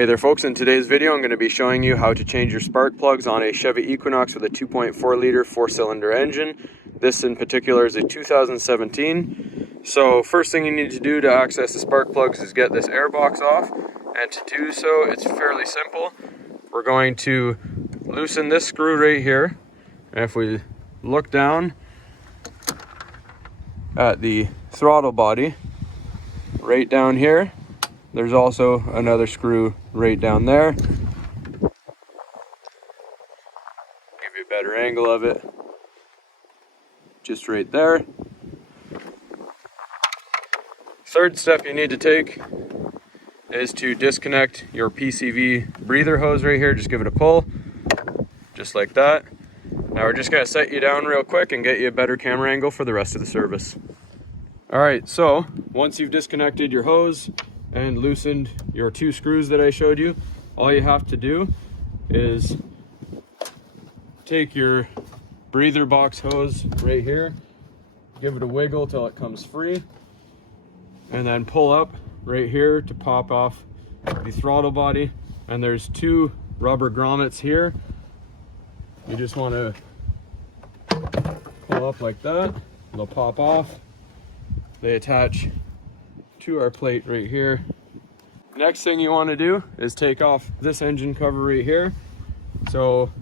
Hey there folks, in today's video I'm going to be showing you how to change your spark plugs on a Chevy Equinox with a 2.4 liter 4-cylinder engine. This in particular is a 2017. So first thing you need to do to access the spark plugs is get this air box off, and to do so it's fairly simple. We're going to loosen this screw right here, and if we look down at the throttle body right down here, there's also another screw right down there. Give you a better angle of it. Just right there. Third step you need to take is to disconnect your PCV breather hose right here. Just give it a pull, just like that. Now we're just gonna set you down real quick and get you a better camera angle for the rest of the service. All right, so once you've disconnected your hose and loosened your two screws that I showed you, all you have to do is take your breather box hose right here, give it a wiggle till it comes free, and then pull up right here to pop off the throttle body. And there's two rubber grommets here. You just want to pull up like that, they'll pop off. They attach to our plate right here. Next thing you want to do is take off this engine cover right here. So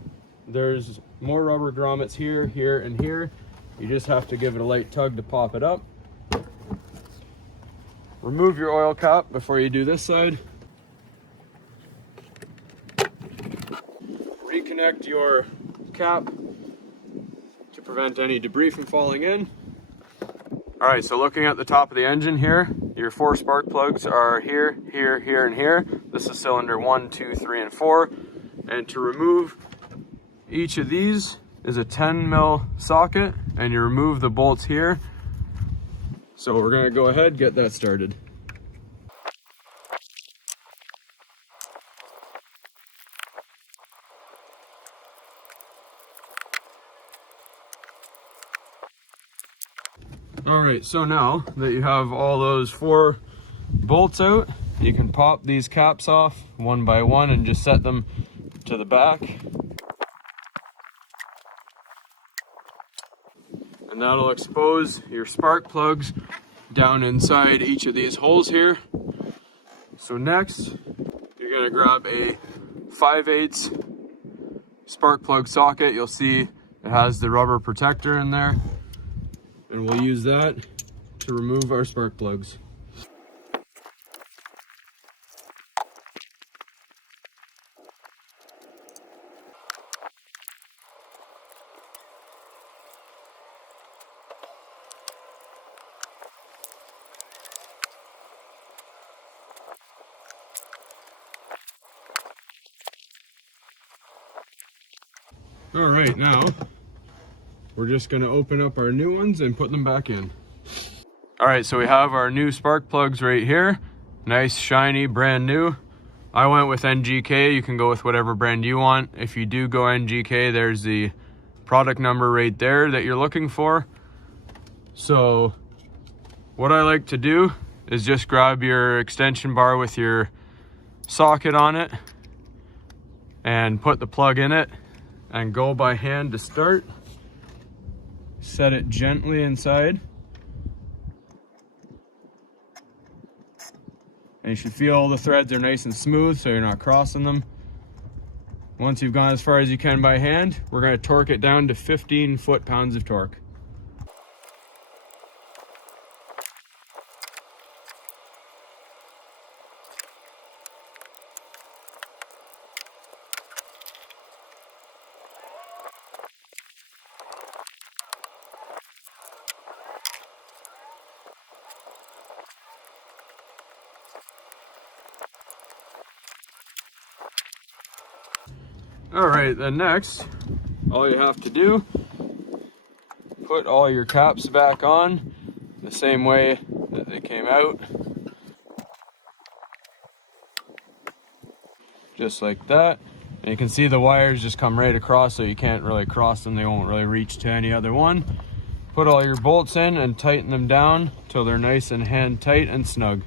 there's more rubber grommets here, here, and here. You just have to give it a light tug to pop it up. Remove your oil cap before you do this side. Reconnect your cap to prevent any debris from falling in. All right, so looking at the top of the engine here, your four spark plugs are here, here, here, and here. This is cylinder 1, 2, 3, and 4. And to remove each of these is a 10 mil socket, and you remove the bolts here. So we're gonna go ahead and get that started. All right, so now that you have all those four bolts out, you can pop these caps off one by one and just set them to the back. And that'll expose your spark plugs down inside each of these holes here. So next, you're gonna grab a 5/8 spark plug socket. You'll see it has the rubber protector in there. And we'll use that to remove our spark plugs. All right, now we're just gonna open up our new ones and put them back in. All right, so we have our new spark plugs right here. Nice, shiny, brand new. I went with NGK. You can go with whatever brand you want. If you do go NGK, there's the product number right there that you're looking for. So what I like to do is just grab your extension bar with your socket on it and put the plug in it and go by hand to start. Set it gently inside. And you should feel the threads are nice and smooth so you're not crossing them. Once you've gone as far as you can by hand, we're going to torque it down to 15 foot-pounds of torque. All right, then next, all you have to do, put all your caps back on the same way that they came out. Just like that. And you can see the wires just come right across, so you can't really cross them. They won't really reach to any other one. Put all your bolts in and tighten them down till they're nice and hand tight and snug.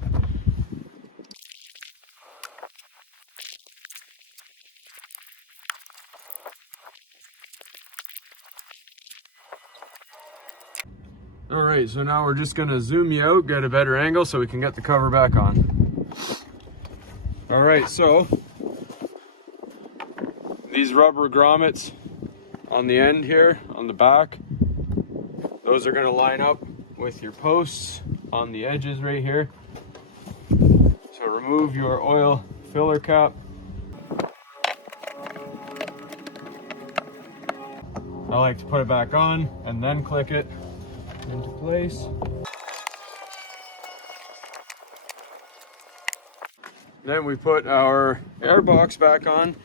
All right, so now we're just gonna zoom you out, get a better angle so we can get the cover back on. All right, so these rubber grommets on the end here, on the back, those are gonna line up with your posts on the edges right here. So remove your oil filler cap. I like to put it back on and then click it into place. Then we put our air box back on.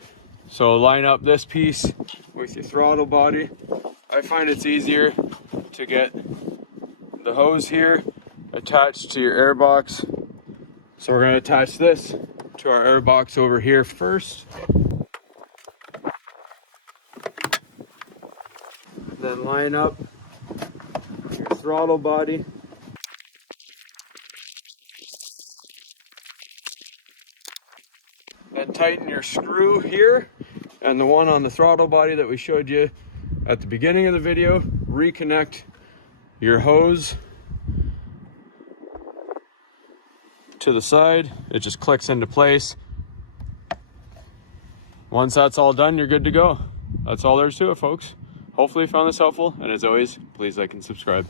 So line up this piece with your throttle body. I find it's easier to get the hose here attached to your air box. So we're going to attach this to our air box over here first. Then line up your throttle body. Then tighten your screw here and the one on the throttle body that we showed you at the beginning of the video. Reconnect your hose to the side. It just clicks into place. Once that's all done, you're good to go. That's all there is to it, folks. Hopefully you found this helpful, and as always, please like and subscribe.